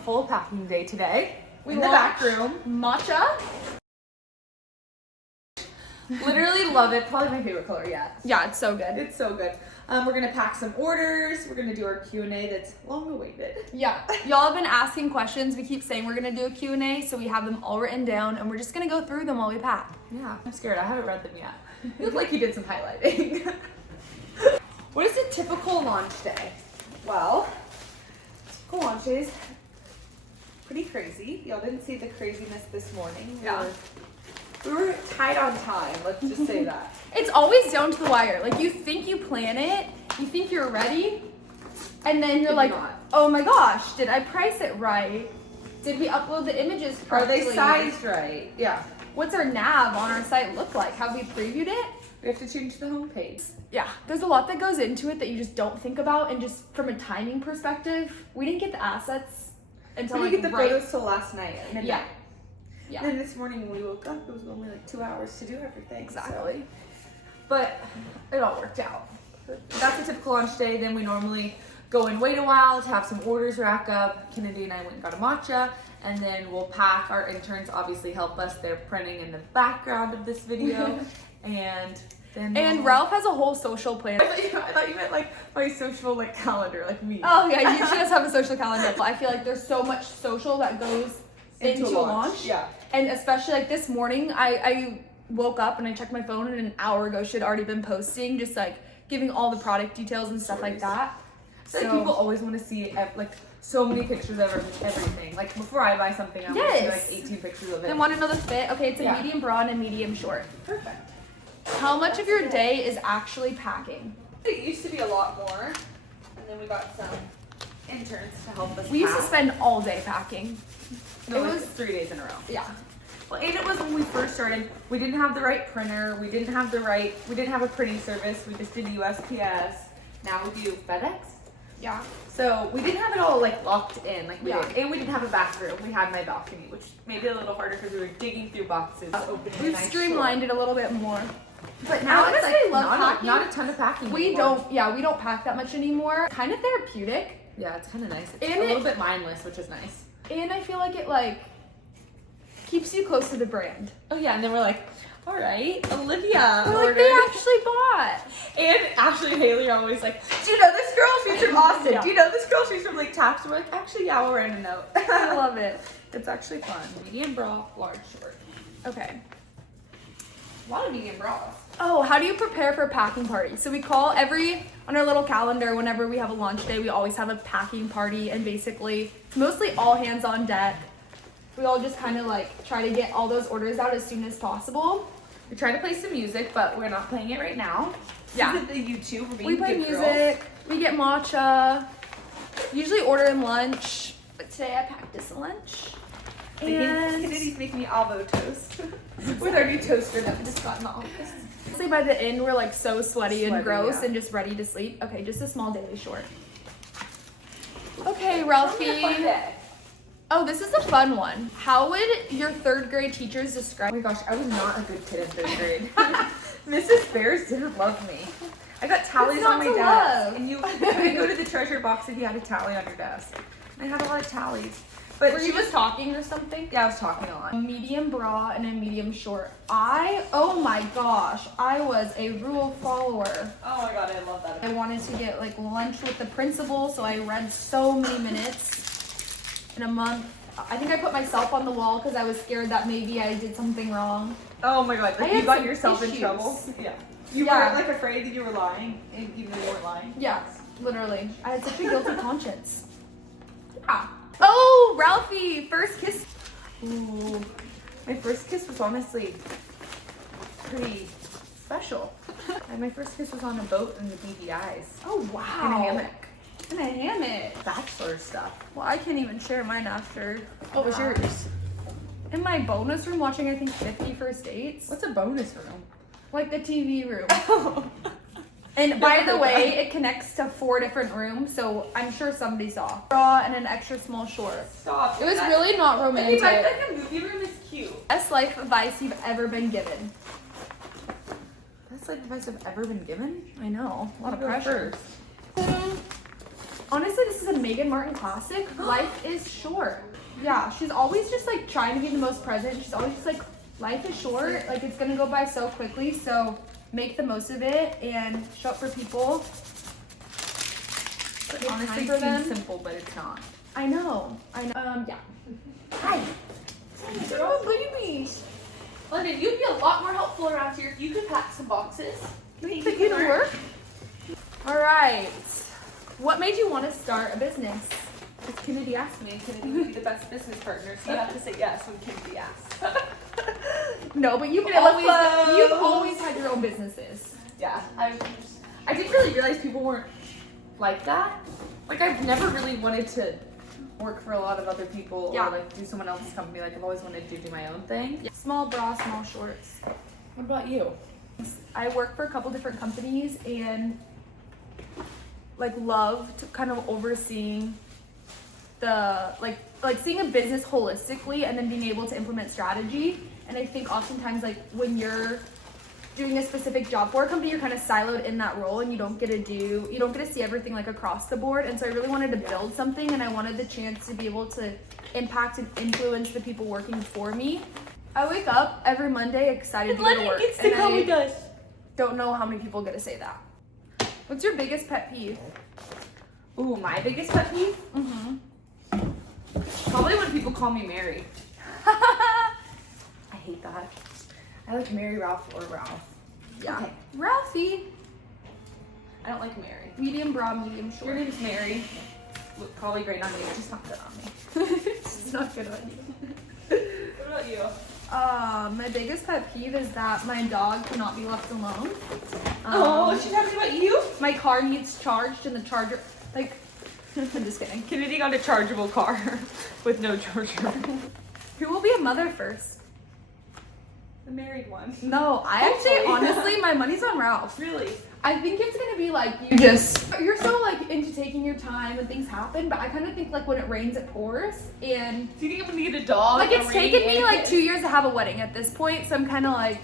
full packing day today. We in the back room. Matcha. Literally love it. Probably my favorite color yet. Yeah, it's so good. It's so good. We're gonna pack some orders. We're gonna do our Q&A that's long awaited. Yeah, y'all have been asking questions. We keep saying we're gonna do a Q&A, so we have them all written down, and we're just gonna go through them while we pack. Yeah, I'm scared. I haven't read them yet. You look like you did some highlighting. What is a typical launch day? Well, typical launch days, pretty crazy. Y'all didn't see the craziness this morning. Yeah. We were tight on time, let's just say that. It's always down to the wire. Like, you think you plan it, you think you're ready, and then you're like, oh my gosh, did I price it right? Did we upload the images correctly? Are they sized right? Yeah. What's our nav on our site look like? Have we previewed it? We have to change the homepage. Yeah, there's a lot that goes into it that you just don't think about, and just from a timing perspective, we didn't get the assets until We like didn't get the photos till last night at midnight. Yeah. Yeah. And then this morning when we woke up, it was only like 2 hours to do everything. Exactly. So. But it all worked out. That's a typical launch day. Then we normally go and wait a while to have some orders rack up. Kennedy and I went and got a matcha, and then we'll pack. Our interns obviously help us. They're printing in the background of this video. And then Ralph has a whole social plan. I thought you meant like my social like calendar, like me. Oh yeah, she does have a social calendar. I feel like there's so much social that goes into launch. Yeah. And especially like this morning, I woke up and I checked my phone, and an hour ago she had already been posting, just like giving all the product details and stuff like that. So people always want to see like so many pictures of everything. Like before I buy something, I want to see like 18 pictures of it. They want to know the fit. Okay, it's a medium bra and a medium short. Perfect. How much of your day is actually packing? It used to be a lot more, and then we got some interns to help us. We used to spend all day packing. No, it was 3 days in a row. Yeah. Well, and it was when we first started. We didn't have the right printer. We didn't have a printing service. We just did USPS. Now we do FedEx. Yeah. So we didn't have it all like locked in like we Yeah. did. And we didn't have a bathroom. We had my balcony, which made it a little harder because we were digging through boxes. We've streamlined it a little bit more. But now it's honestly, like love packing. not a ton of packing. We anymore. we don't pack that much anymore. Kind of therapeutic. Yeah, it's kind of nice. It's And a little bit mindless, which is nice. And I feel like it like keeps you close to the brand. Oh yeah, and then we're like, all right, Olivia We're like, ordered. they actually bought. And Ashley and Haley are always like, do you know this girl? She's from Austin. Yeah. Do you know this girl? She's from Lake Taps. We're like, actually, yeah, we'll write a note. I love it. It's actually fun. Medium bra, large short. Okay. A lot of medium bras. Oh, how do you prepare for a packing party? So we call on our little calendar, whenever we have a launch day, we always have a packing party, and basically it's mostly all hands on deck. We all just kind of like try to get all those orders out as soon as possible. We try to play some music, but we're not playing it right now. Yeah. This is the YouTube. We're being We play good music, girls. we get matcha, usually order in lunch, but today I packed us a lunch. And Kennedy's making me avo toast with our new toaster that we just got in the office. honestly, by the end, we're like so sweaty and gross yeah. and just ready to sleep. Okay, just a small daily short. Okay, Ralphie. Oh, this is a fun one. How would your third grade teachers describe? Oh my gosh, I was not a good kid in third grade. Mrs. Bears didn't love me. I got tallies on my desk. Love. And you go to the treasure box and you had a tally on your desk. I had a lot of tallies. But Were you just talking or something? Yeah, I was talking a lot. A medium bra and a medium short. Oh my gosh, I was a rule follower. Oh my god, I love that. I wanted to get like lunch with the principal, so I read so many minutes in a month. I think I put myself on the wall because I was scared that maybe I did something wrong. Oh my god, like I you had got some yourself in issues. trouble. Yeah. You Yeah. were like afraid that you were lying, and even though you weren't lying. Yeah, literally. I had such a guilty conscience. Yeah. Oh, Ralphie, first kiss. Ooh. My first kiss was honestly pretty special. And my first kiss was on a boat in the BVI's. Oh, wow. In a hammock. In a hammock. Bachelor stuff. Well, I can't even share mine after. What was yours? In my bonus room watching, I think, 50 First Dates. What's a bonus room? Like the TV room. And by the way, it connects to 4 different rooms, so I'm sure somebody saw. Bra and an extra small short. Stop. It was really not romantic. I think like a movie room is cute. Best life advice you've ever been given. Best life advice I've ever been given? I know. A lot of I'll go pressure. first. Honestly, this is a Megan Martin classic. Life is short. Yeah, she's always just like trying to be the most present. She's always just like, life is short. Like it's gonna go by so quickly. So make the most of it and show up for people. It honestly for them. seems simple, but it's not. I know. Yeah. Hi. Oh, baby. London, you'd be a lot more helpful around here if you could pack some boxes. Think it'll work? All right. What made you want to start a business? Because Kennedy asked me, and Kennedy would be the best business partner, so you have to say yes when Kennedy asks. No, but you've Yeah, let's always had your own businesses. Yeah, I didn't really realize people weren't like that. Like I've never really wanted to work for a lot of other people Yeah. or like do someone else's company. Like I've always wanted to do my own thing. Yeah. Small bra, small shorts. What about you? I work for a couple different companies and like love to kind of overseeing the like seeing a business holistically and then being able to implement strategy. And I think oftentimes like when you're doing a specific job for a company, you're kind of siloed in that role and you don't get to see everything like across the board. And so I really wanted to build something and I wanted the chance to be able to impact and influence the people working for me. I wake up every Monday excited to go to work. Gets to come with us. Don't know how many people get to say that. What's your biggest pet peeve? Ooh, my biggest pet peeve? Mm-hmm. Probably when people call me Mary. I hate that. I like Mary, Ralph, or Ralph. Yeah. Okay. Ralphie. I don't like Mary. Medium bra, medium Your short. name's Mary. Look, probably great on you, just not good on me. It's not good on you. What about you? My biggest pet peeve is that my dog cannot be left alone. She's talking about you? My car needs charged and the charger, like, I'm just kidding. Kennedy got a chargeable car with no charger. Who will be a mother first? The married one. No, I actually, Hopefully. honestly, my money's on Ralph. Really? I think it's gonna be like you're so like into taking your time when things happen, but I kind of think like when it rains it pours, and Do you think I'm gonna get a dog? like it's a taken ring, me and a like kid? 2 years to have a wedding at this point, so I'm kind of like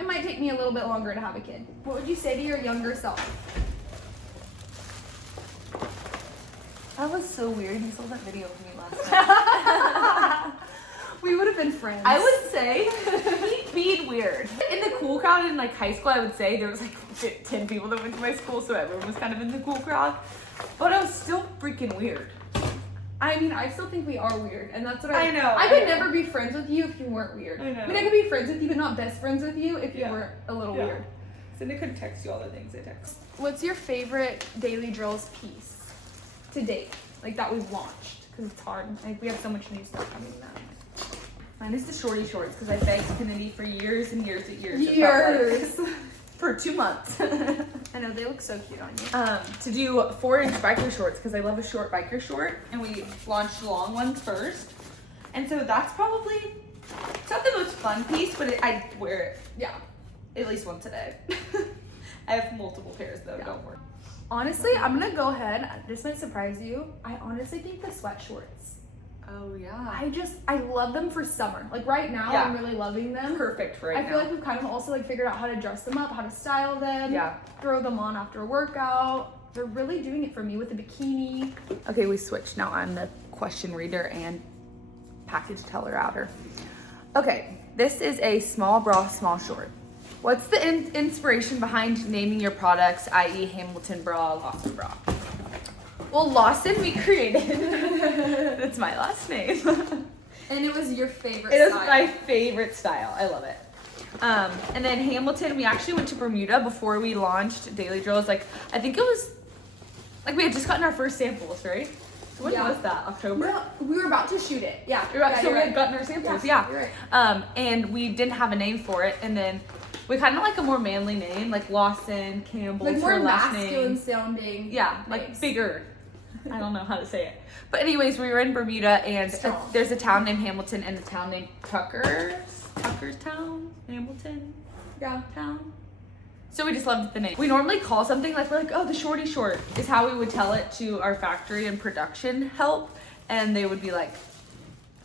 it might take me a little bit longer to have a kid. What would you say to your younger self? That was so weird. You saw that video of me last night. We would have been friends. I would say he's being weird. In the cool crowd in like high school, I would say there was like 10 people that went to my school, so everyone was kind of in the cool crowd. But I was still freaking weird. I mean, I still think we are weird, and that's what I know, I I could know. never be friends with you if you weren't weird. I know. I mean, I could be friends with you, but not best friends with you if you Yeah. weren't a little Yeah. weird. So they couldn't text you all the things they text. What's your favorite Daily Drills piece to date? Like that we've launched, because it's hard. Like we have so much new stuff coming out. Mine is the shorty shorts because I begged Kennedy for years and years and years. it felt like. For 2 months. I know, they look so cute on you. To do 4-inch biker shorts because I love a short biker short, and we launched long ones first. And so that's probably, it's not the most fun piece, but I wear it, Yeah. at least once a day. I have multiple pairs though, Yeah. don't worry. Honestly, I'm gonna go ahead. This might surprise you. I honestly think the sweat shorts. Oh yeah. I love them for summer. Like right now, Yeah. I'm really loving them. Perfect for right I now. feel like we've kind of also like figured out how to dress them up, how to style them. Yeah. Throw them on after a workout. They're really doing it for me with the bikini. Okay, we switched. Now I'm the question reader and package teller outer. Okay, this is a small bra, small short. What's the inspiration behind naming your products, i.e. Hamilton bra, Lawson bra? Well, Lawson we created. That's my last name. And it was your favorite It is style. my favorite style. I love it. And then Hamilton, we actually went to Bermuda before we launched Daily Drills. Like, I think it was, like we had just gotten our first samples, right? When Yeah. was that? October? No, we were about to shoot it. Yeah. You're right. Yeah, So you're we had right. gotten our samples, Yeah, yeah. you're right. And we didn't have a name for it, and then we kind of like a more manly name, like Lawson, Campbell, Like more her last masculine name. sounding. Yeah, like names. bigger. I don't know how to say it. But anyways, we were in Bermuda, and Strong. there's a town named Hamilton and a town named Tuckerstown, Hamilton Yeah. town. So we just loved the name. We normally call something like, we're like, oh, the shorty short is how we would tell it to our factory and production help. And they would be like,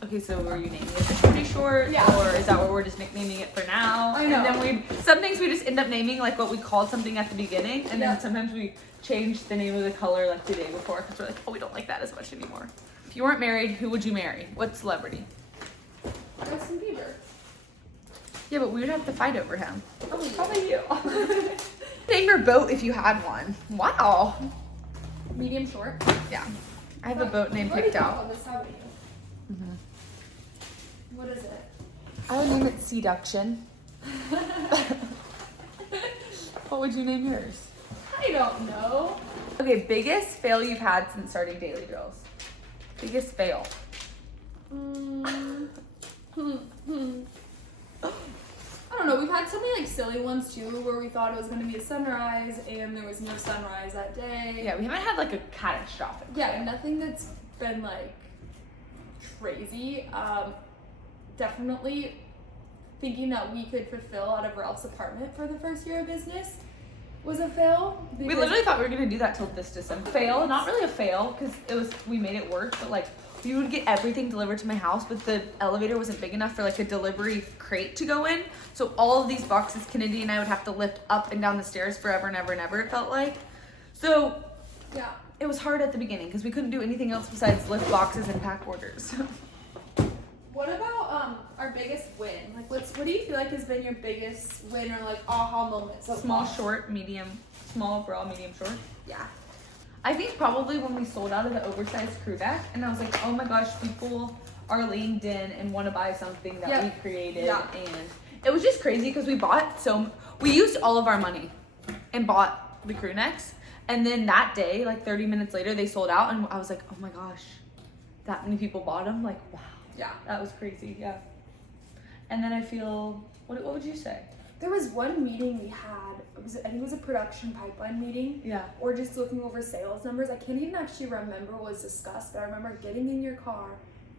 Okay, so were you naming it the Shorty Short? Yeah. Or is that what we're just nicknaming it for now? I know. And then some things we just end up naming like what we called something at the beginning, and then Yep. sometimes we change the name of the color like the day before because we're like, oh, we don't like that as much anymore. If you weren't married, who would you marry? What celebrity? Justin Bieber. Yeah, but we would have to fight over him. Oh, Probably you. Name your boat if you had one. Wow. medium short. Yeah. I have a boat name You've already picked thought out. about this, haven't you? What is it? I would name it Seduction. What would you name yours? I don't know. Okay, biggest fail you've had since starting Daily Drills. Biggest fail. I don't know. We've had so many like silly ones too, where we thought it was going to be a sunrise and there was no sunrise that day. Yeah, we haven't had like a catastrophic. Yeah, nothing that's been like crazy. Definitely thinking that we could fulfill out of Ralph's apartment for the first year of business was a fail. We because- literally thought we were gonna do that till this December. Fail, not really a fail, because we made it work, but like we would get everything delivered to my house, but the elevator wasn't big enough for like a delivery crate to go in. So all of these boxes, Kennedy and I would have to lift up and down the stairs forever and ever and ever, it felt like. So Yeah. it was hard at the beginning because we couldn't do anything else besides lift boxes and pack orders. What about our biggest win? Like, what do you feel like has been your biggest win or like aha moment? So Small, far? short, medium, small, bra, medium, short. Yeah. I think probably when we sold out of the oversized crew neck, and I was like, oh my gosh, people are leaned in and want to buy something that Yep. we created, Yeah. and it was just crazy because we used all of our money and bought the crew necks, and then that day, like 30 minutes later, they sold out, and I was like, oh my gosh, that many people bought them, like wow, Yeah. that was crazy, yeah. And then I feel, what would you say? There was one meeting we had. I think it was a production pipeline meeting. Yeah. Or just looking over sales numbers. I can't even actually remember what was discussed, but I remember getting in your car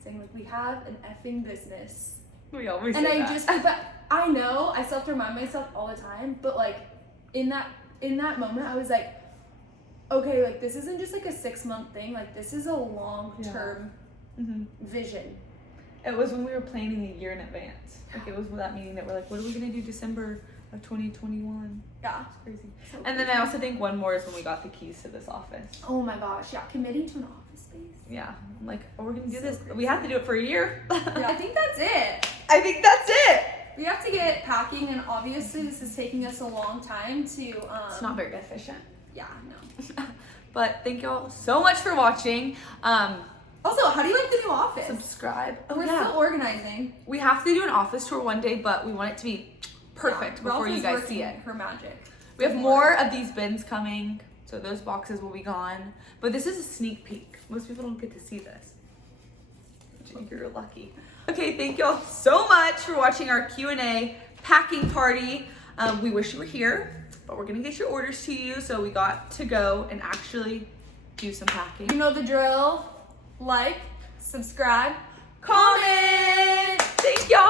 saying like, we have an effing business. We always And say I that. but I know I still have to remind myself all the time, but like in that moment I was like, okay, like this isn't just like a 6-month thing, like this is a long-term Mhm. vision. It was when we were planning a year in advance. Like it was that meeting that we're like, what are we gonna do December of 2021? Yeah. It's crazy. So And then I also think one more is when we got the keys to this office. oh my gosh, yeah, committing to an office space. Yeah, I'm like, oh, we're gonna do So this. crazy. We have to do it for a year. Yeah, I think that's it. I think that's it. We have to get packing, and obviously this is taking us a long time to. It's not very efficient. Yeah, no. But thank you all so much for watching. Also, how do you like the new office? Subscribe. Oh We're yeah. still organizing. We have to do an office tour one day, but we want it to be perfect Yeah, before Ralph you is guys working see it. Her magic. We have more of these bins coming, so those boxes will be gone. But this is a sneak peek. Most people don't get to see this. You're lucky. Okay, thank you all so much for watching our Q&A packing party. We wish you were here, but we're gonna get your orders to you, so we got to go and actually do some packing. You know the drill. Like, subscribe, Comment! Thank y'all!